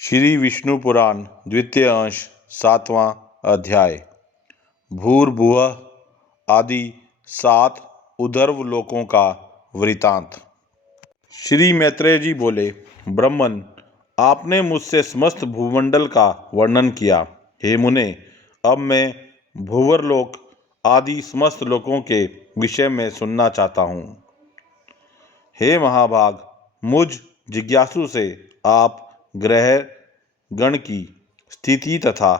श्री विष्णु पुराण द्वितीय अंश सातवां अध्याय। भूर्भुवः आदि 7 उधर्व लोकों का वृतांत। श्री मैत्रेय जी बोले, ब्रह्मन, आपने मुझसे समस्त भूमंडल का वर्णन किया। हे मुने, अब मैं भूवरलोक आदि समस्त लोकों के विषय में सुनना चाहता हूँ। हे महाभाग, मुझ जिज्ञासु से आप ग्रह गण की स्थिति तथा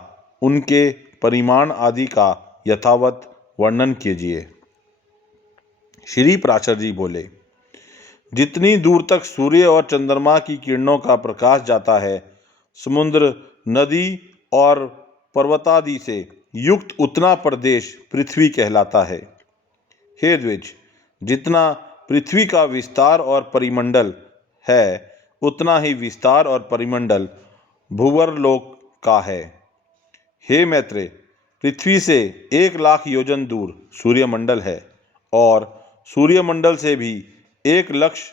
उनके परिमाण आदि का यथावत वर्णन कीजिए। श्री पराशर जी बोले, जितनी दूर तक सूर्य और चंद्रमा की किरणों का प्रकाश जाता है, समुद्र, नदी और पर्वतादि से युक्त उतना प्रदेश पृथ्वी कहलाता है। हे द्विज, जितना पृथ्वी का विस्तार और परिमंडल है, उतना ही विस्तार और परिमंडल भूवरलोक का है। हे मैत्रेय, पृथ्वी से 1,00,000 योजन दूर सूर्यमंडल है और सूर्यमंडल से भी 1,00,000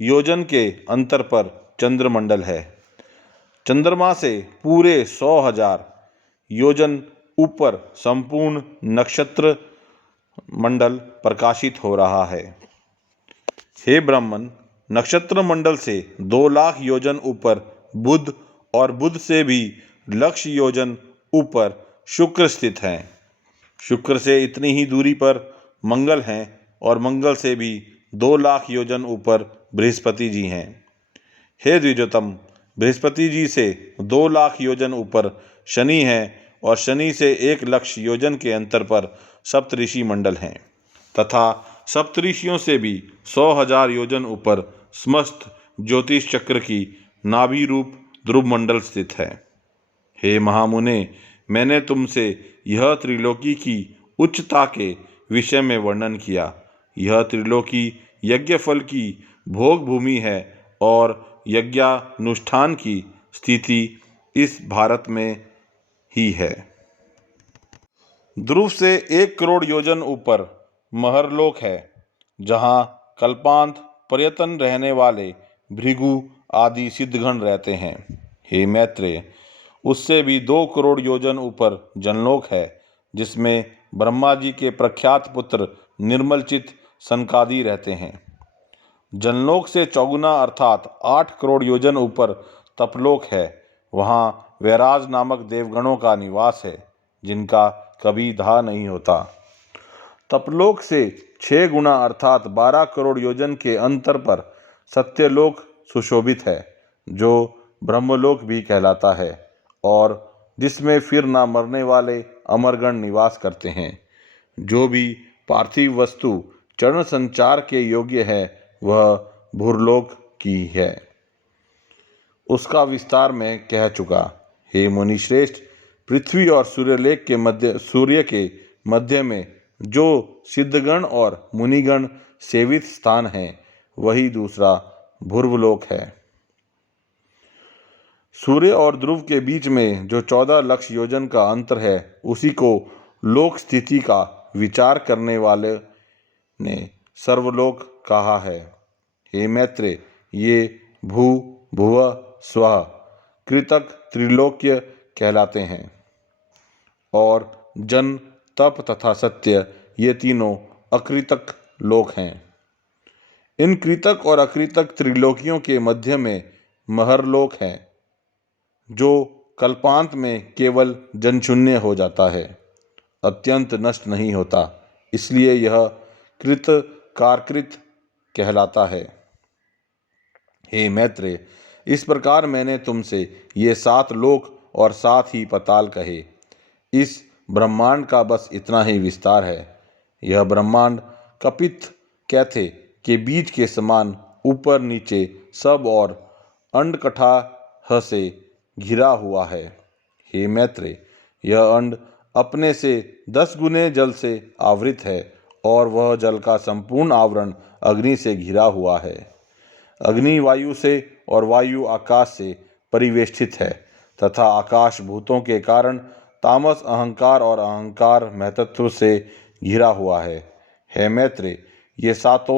योजन के अंतर पर चंद्रमंडल है। चंद्रमा से पूरे 100,000 योजन ऊपर संपूर्ण नक्षत्र मंडल प्रकाशित हो रहा है। हे ब्राह्मण, नक्षत्र मंडल से 2,00,000 योजन ऊपर बुध और बुध से भी 1,00,000 योजन ऊपर शुक्र स्थित हैं। शुक्र से इतनी ही दूरी पर मंगल हैं और मंगल से भी 2,00,000 योजन ऊपर बृहस्पति जी हैं। हे द्विजोत्तम, बृहस्पति जी से 2,00,000 योजन ऊपर शनि हैं और शनि से 1,00,000 योजन के अंतर पर सप्तऋषि मंडल हैं तथा सप्तऋषियों से भी 100,000 योजन ऊपर समस्त ज्योतिष चक्र की नाभि रूप ध्रुव मंडल स्थित है। हे महामुने, मैंने तुमसे यह त्रिलोकी की उच्चता के विषय में वर्णन किया। यह त्रिलोकी यज्ञ फल की भोग भूमि है और यज्ञानुष्ठान की स्थिति इस भारत में ही है। ध्रुव से 1 करोड़ योजन ऊपर महरलोक है, जहाँ कल्पांत पर्यतन रहने वाले भृगु आदि सिद्धगण रहते हैं। हे मैत्रेय, उससे भी 2 करोड़ योजन ऊपर जनलोक है, जिसमें ब्रह्मा जी के प्रख्यात पुत्र निर्मलचित सनकादि रहते हैं। जनलोक से चौगुना अर्थात 8 करोड़ योजन ऊपर तपलोक है। वहाँ वैराज नामक देवगणों का निवास है, जिनका कभी दाह नहीं होता। तपलोक से 6 गुना अर्थात 12 करोड़ योजन के अंतर पर सत्यलोक सुशोभित है, जो ब्रह्मलोक भी कहलाता है और जिसमें फिर ना मरने वाले अमरगण निवास करते हैं। जो भी पार्थिव वस्तु चरण संचार के योग्य है, वह भूरलोक की है। उसका विस्तार मैं कह चुका। हे मुनिश्रेष्ठ, पृथ्वी और सूर्य के मध्य में जो सिद्धगण और मुनिगण सेवित स्थान है, वही दूसरा भूर्वलोक है। सूर्य और ध्रुव के बीच में जो 14,00,000 योजन का अंतर है, उसी को लोक स्थिति का विचार करने वाले ने सर्वलोक कहा है। हे मैत्रेय, ये भू भुव स्वः कृतक त्रिलोक्य कहलाते हैं और जन, तप तथा सत्य, ये तीनों अकृतक लोक हैं। इन कृतक और अकृतक त्रिलोकियों के मध्य में महरलोक है, जो कल्पांत में केवल जनशून्य हो जाता है, अत्यंत नष्ट नहीं होता, इसलिए यह कृत कारकृत कहलाता है। हे मैत्रेय, इस प्रकार मैंने तुमसे ये 7 लोक और 7 ही पताल कहे। इस ब्रह्मांड का बस इतना ही विस्तार है। यह ब्रह्मांड कपित कैथे के बीज के समान ऊपर नीचे सब और अंडकटाह से घिरा हुआ है। हे मैत्रेय, यह अंड अपने से 10 गुने जल से आवृत है और वह जल का संपूर्ण आवरण अग्नि से घिरा हुआ है। अग्नि वायु से और वायु आकाश से परिवेष्टित है तथा आकाश भूतों के कारण तामस अहंकार और अहंकार महतत्व से घिरा हुआ है। हे मैत्रेय, ये 7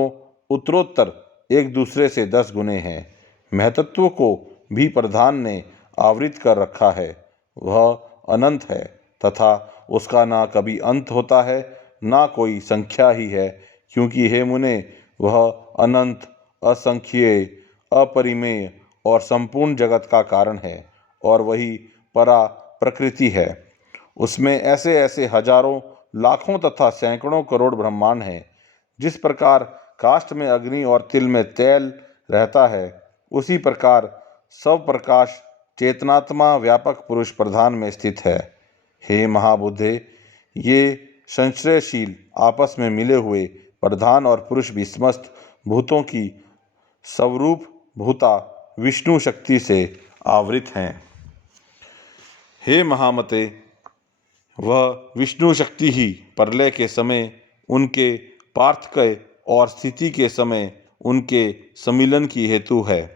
उत्तरोत्तर एक दूसरे से 10 गुने हैं। महतत्व को भी प्रधान ने आवृत कर रखा है। वह अनंत है तथा उसका ना कभी अंत होता है, ना कोई संख्या ही है, क्योंकि हे मुने, वह अनंत, असंख्येय, अपरिमेय और संपूर्ण जगत का कारण है, और वही परा प्रकृति है। उसमें ऐसे ऐसे हजारों, लाखों तथा सैकड़ों करोड़ ब्रह्मांड हैं। जिस प्रकार काष्ठ में अग्नि और तिल में तेल रहता है, उसी प्रकार सब प्रकाश चेतनात्मा व्यापक पुरुष प्रधान में स्थित है। हे महाबुद्धे, ये संश्रयशील आपस में मिले हुए प्रधान और पुरुष भी समस्त भूतों की स्वरूप भूता विष्णु शक्ति से आवृत हैं। हे महामते, वह विष्णु शक्ति ही प्रलय के समय उनके पार्थक्य और स्थिति के समय उनके सम्मिलन की हेतु है,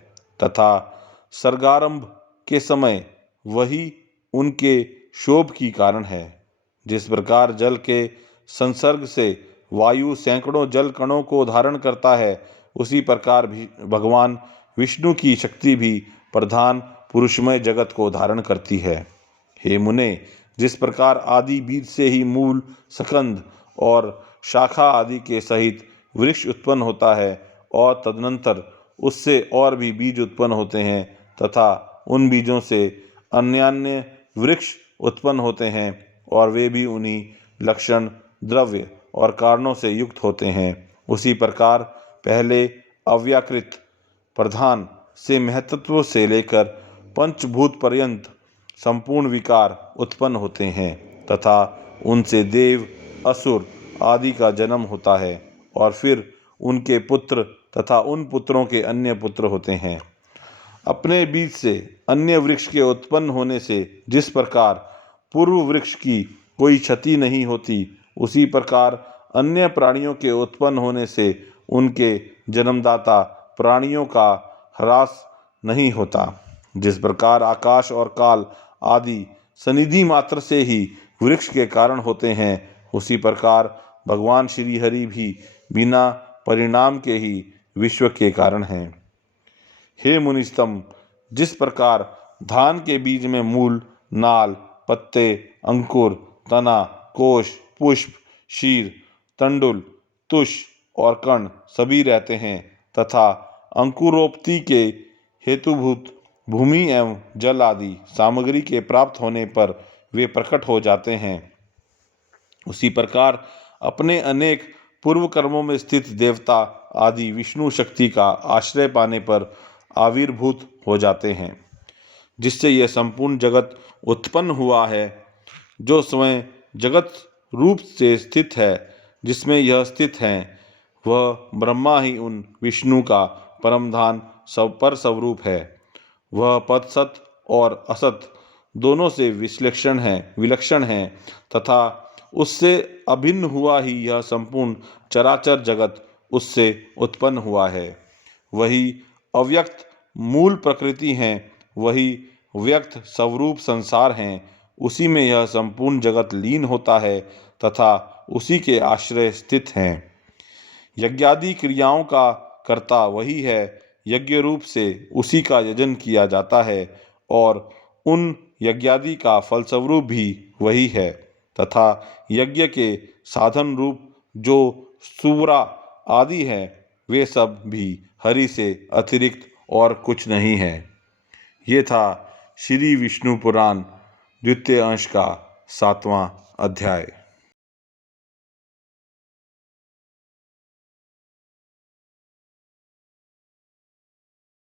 तथा सर्गारंभ के समय वही उनके शोभ की कारण है। जिस प्रकार जल के संसर्ग से वायु सैकड़ों जल कणों को धारण करता है, उसी प्रकार भी भगवान विष्णु की शक्ति भी प्रधान पुरुषमय जगत को धारण करती है। हे मुने, जिस प्रकार आदि बीज से ही मूल, स्कंद और शाखा आदि के सहित वृक्ष उत्पन्न होता है, और तदनंतर उससे और भी बीज उत्पन्न होते हैं, तथा उन बीजों से अन्यान्य वृक्ष उत्पन्न होते हैं, और वे भी उन्हीं लक्षण, द्रव्य और कारणों से युक्त होते हैं, उसी प्रकार पहले अव्याकृत प्रधान से महत्त्व से लेकर पंचभूत पर्यंत संपूर्ण विकार उत्पन्न होते हैं, तथा उनसे देव, असुर आदि का जन्म होता है, और फिर उनके पुत्र तथा उन पुत्रों के अन्य पुत्र होते हैं। अपने बीज से अन्य वृक्ष के उत्पन्न होने से जिस प्रकार पूर्व वृक्ष की कोई क्षति नहीं होती, उसी प्रकार अन्य प्राणियों के उत्पन्न होने से उनके जन्मदाता प्राणियों का ह्रास नहीं होता। जिस प्रकार आकाश और काल आदि सनिधि मात्र से ही वृक्ष के कारण होते हैं, उसी प्रकार भगवान श्री हरि भी बिना परिणाम के ही विश्व के कारण हैं। हे मुनिस्तम, जिस प्रकार धान के बीज में मूल, नाल, पत्ते, अंकुर, तना, कोश, पुष्प, शीर, तंडुल, तुष और कण सभी रहते हैं, तथा अंकुरोत्पत्ति के हेतुभूत भूमि एवं जल आदि सामग्री के प्राप्त होने पर वे प्रकट हो जाते हैं, उसी प्रकार अपने अनेक पूर्व कर्मों में स्थित देवता आदि विष्णु शक्ति का आश्रय पाने पर आविर्भूत हो जाते हैं, जिससे यह संपूर्ण जगत उत्पन्न हुआ है, जो स्वयं जगत रूप से स्थित है। जिसमें यह स्थित हैं, वह ब्रह्मा ही उन विष्णु का परमधान पर स्वरूप है। वह पद सत और असत दोनों से विलक्षण है, तथा उससे अभिन्न हुआ ही यह संपूर्ण चराचर जगत उससे उत्पन्न हुआ है। वही अव्यक्त मूल प्रकृति हैं, वही व्यक्त स्वरूप संसार हैं। उसी में यह संपूर्ण जगत लीन होता है, तथा उसी के आश्रय स्थित हैं। यज्ञादि क्रियाओं का कर्ता वही है, यज्ञ रूप से उसी का यजन किया जाता है, और उन यज्ञादि का फलस्वरूप भी वही है, तथा यज्ञ के साधन रूप जो सुवरा आदि हैं, वे सब भी हरि से अतिरिक्त और कुछ नहीं है। ये था श्री विष्णु पुराण द्वितीय अंश का 7वां अध्याय।